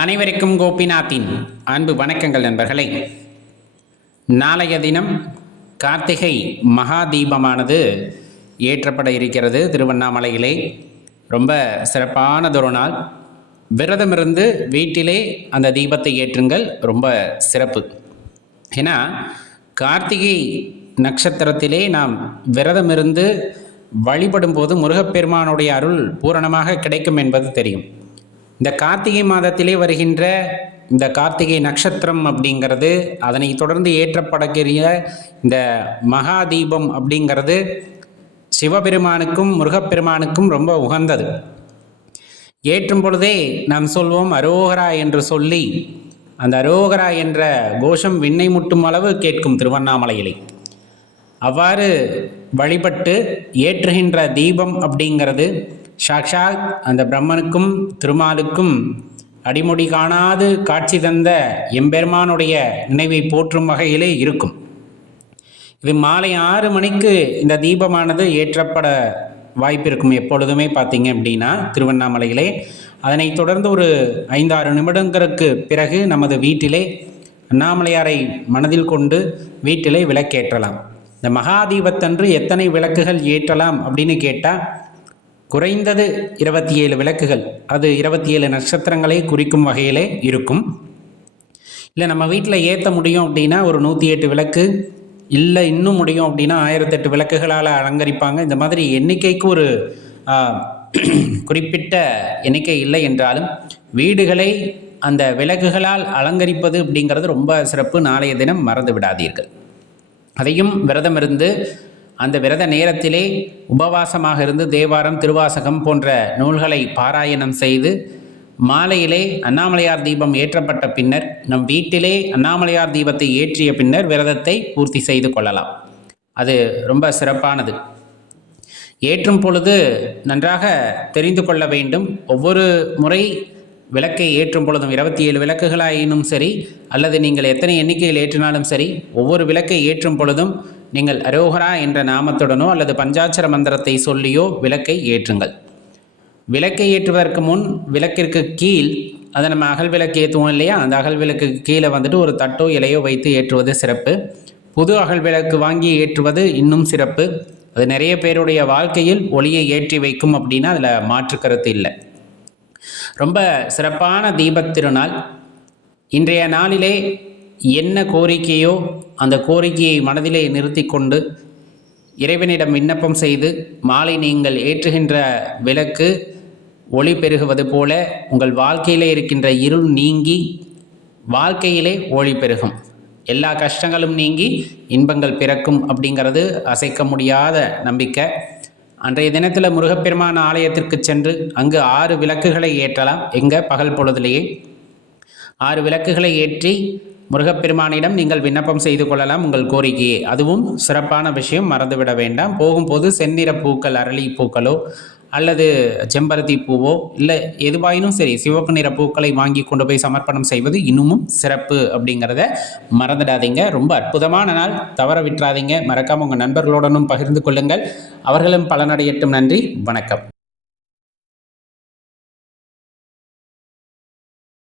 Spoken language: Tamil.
அனைவருக்கும் கோபிநாத்தின் அன்பு வணக்கங்கள் நண்பர்களே. நாளைய தினம் கார்த்திகை மகா தீபமானது ஏற்றப்பட இருக்கிறது திருவண்ணாமலையிலே. ரொம்ப சிறப்பானதொரு நாள் விரதமிருந்து வீட்டிலே அந்த தீபத்தை ஏற்றுங்கள் ரொம்ப சிறப்பு. ஏன்னா கார்த்திகை நட்சத்திரத்திலே நாம் விரதமிருந்து வழிபடும் போது முருகப்பெருமானுடைய அருள் பூரணமாக கிடைக்கும் என்பது தெரியும். இந்த கார்த்திகை மாதத்திலே வருகின்ற இந்த கார்த்திகை நட்சத்திரம் அப்படிங்கிறது அதனை தொடர்ந்து ஏற்றப்படக்கூடிய இந்த மகா தீபம் அப்படிங்கிறது சிவபெருமானுக்கும் முருகப்பெருமானுக்கும் ரொம்ப உகந்தது. ஏற்றும் பொழுதே நாம் சொல்வோம் அரோகரா என்று சொல்லி அந்த அரோகரா என்ற கோஷம் விண்ணை முட்டும் அளவு கேட்கும் திருவண்ணாமலையிலே. அவ்வாறு வழிபட்டு ஏற்றுகின்ற தீபம் அப்படிங்கிறது சாக்ஷாத் அந்த பிரம்மனுக்கும் திருமாலுக்கும் அடிமுடி காணாது காட்சி தந்த எம்பெருமானுடைய நினைவை போற்றும் வகையிலே இருக்கும். இது மாலை ஆறு மணிக்கு இந்த தீபமானது ஏற்றப்பட வாய்ப்பு இருக்கும் எப்பொழுதுமே பார்த்தீங்க அப்படின்னா திருவண்ணாமலையிலே. அதனைத் தொடர்ந்து ஒரு ஐந்தாறு நிமிடங்களுக்கு பிறகு நமது வீட்டிலே அண்ணாமலையாரை மனதில் கொண்டு வீட்டிலே விளக்கேற்றலாம். இந்த மகாதீபத்தன்று எத்தனை விளக்குகள் ஏற்றலாம் அப்படின்னு கேட்டால் குறைந்தது இருபத்தி ஏழு விளக்குகள். அது இருபத்தி ஏழு நட்சத்திரங்களை குறிக்கும் வகையிலே இருக்கும். இல்லை நம்ம வீட்டில் ஏற்ற முடியும் அப்படின்னா ஒரு நூற்றி எட்டு விளக்கு. இல்லை இன்னும் முடியும் அப்படின்னா ஆயிரத்தெட்டு விளக்குகளால் அலங்கரிப்பாங்க. இந்த மாதிரி எண்ணிக்கைக்கு ஒரு குறிப்பிட்ட எண்ணிக்கை இல்லை என்றாலும் வீடுகளை அந்த விளக்குகளால் அலங்கரிப்பது அப்படிங்கிறது ரொம்ப சிறப்பு. நாளைய தினம் மறந்து விடாதீர்கள். அதையும் விரதமிருந்து அந்த விரத நேரத்திலே உபவாசமாக இருந்து தேவாரம் திருவாசகம் போன்ற நூல்களை பாராயணம் செய்து மாலையிலே அண்ணாமலையார் தீபம் ஏற்றப்பட்ட பின்னர் நம் வீட்டிலே அண்ணாமலையார் தீபத்தை ஏற்றிய பின்னர் விரதத்தை பூர்த்தி செய்து கொள்ளலாம். அது ரொம்ப சிறப்பானது. ஏற்றும் பொழுது நன்றாக தெரிந்து கொள்ள வேண்டும். ஒவ்வொரு முறை விளக்கை ஏற்றும் பொழுதும் இருபத்தி ஏழு விளக்குகளாயினும் சரி அல்லது நீங்கள் எத்தனை எண்ணிக்கையில் ஏற்றினாலும் சரி ஒவ்வொரு விளக்கை ஏற்றும் பொழுதும் நீங்கள் அரோகரா என்ற நாமத்துடனோ அல்லது பஞ்சாட்சர மந்திரத்தை சொல்லியோ விளக்கை ஏற்றுங்கள். விளக்கை ஏற்றுவதற்கு முன் விளக்கிற்கு கீழ் அதை நம்ம அகல் விளக்கு ஏற்றுவோம் இல்லையா? அந்த அகல் விளக்கு கீழே வந்துட்டு ஒரு தட்டோ இலையோ வைத்து ஏற்றுவது சிறப்பு. புது அகல் விளக்கு வாங்கி ஏற்றுவது இன்னும் சிறப்பு. அது நிறைய பேருடைய வாழ்க்கையில் ஒளியை ஏற்றி வைக்கும் அப்படின்னா அதில் மாற்று கருத்து இல்லை. ரொம்ப சிறப்பான தீபத் திருநாள். இன்றைய நாளிலே என்ன கோரிக்கையோ அந்த கோரிக்கையை மனதிலே நிறுத்தி கொண்டு இறைவனிடம் விண்ணப்பம் செய்து மாலை நீங்கள் ஏற்றுகின்ற விளக்கு ஒளி பெருகுவது போல உங்கள் வாழ்க்கையிலே இருக்கின்ற இருள் நீங்கி வாழ்க்கையிலே ஒளி பெருகும். எல்லா கஷ்டங்களும் நீங்கி இன்பங்கள் பிறக்கும் அப்படிங்கிறது அசைக்க முடியாத நம்பிக்கை. அன்றைய தினத்தில் முருகப்பெருமான ஆலயத்திற்கு சென்று அங்கு ஆறு விளக்குகளை ஏற்றலாம். எங்கே? பகல் பொழுதுலேயே. ஆறு விளக்குகளை ஏற்றி முருகப்பெருமானிடம் நீங்கள் விண்ணப்பம் செய்து கொள்ளலாம் உங்கள் கோரிக்கையை. அதுவும் சிறப்பான விஷயம் மறந்துவிட வேண்டாம். போகும்போது செந்நிற பூக்கள் அரளி பூக்களோ அல்லது செம்பருத்தி பூவோ இல்லை எதுவாயினும் சரி சிவப்பு நிற பூக்களை வாங்கி கொண்டு போய் சமர்ப்பணம் செய்வது இன்னமும் சிறப்பு அப்படிங்கிறத மறந்துடாதீங்க. ரொம்ப அற்புதமான நாள். தவற விட்டுறாதீங்க. மறக்காமல் உங்கள் நண்பர்களுடனும் பகிர்ந்து கொள்ளுங்கள். அவர்களும் பலனடையட்டும். நன்றி. வணக்கம்.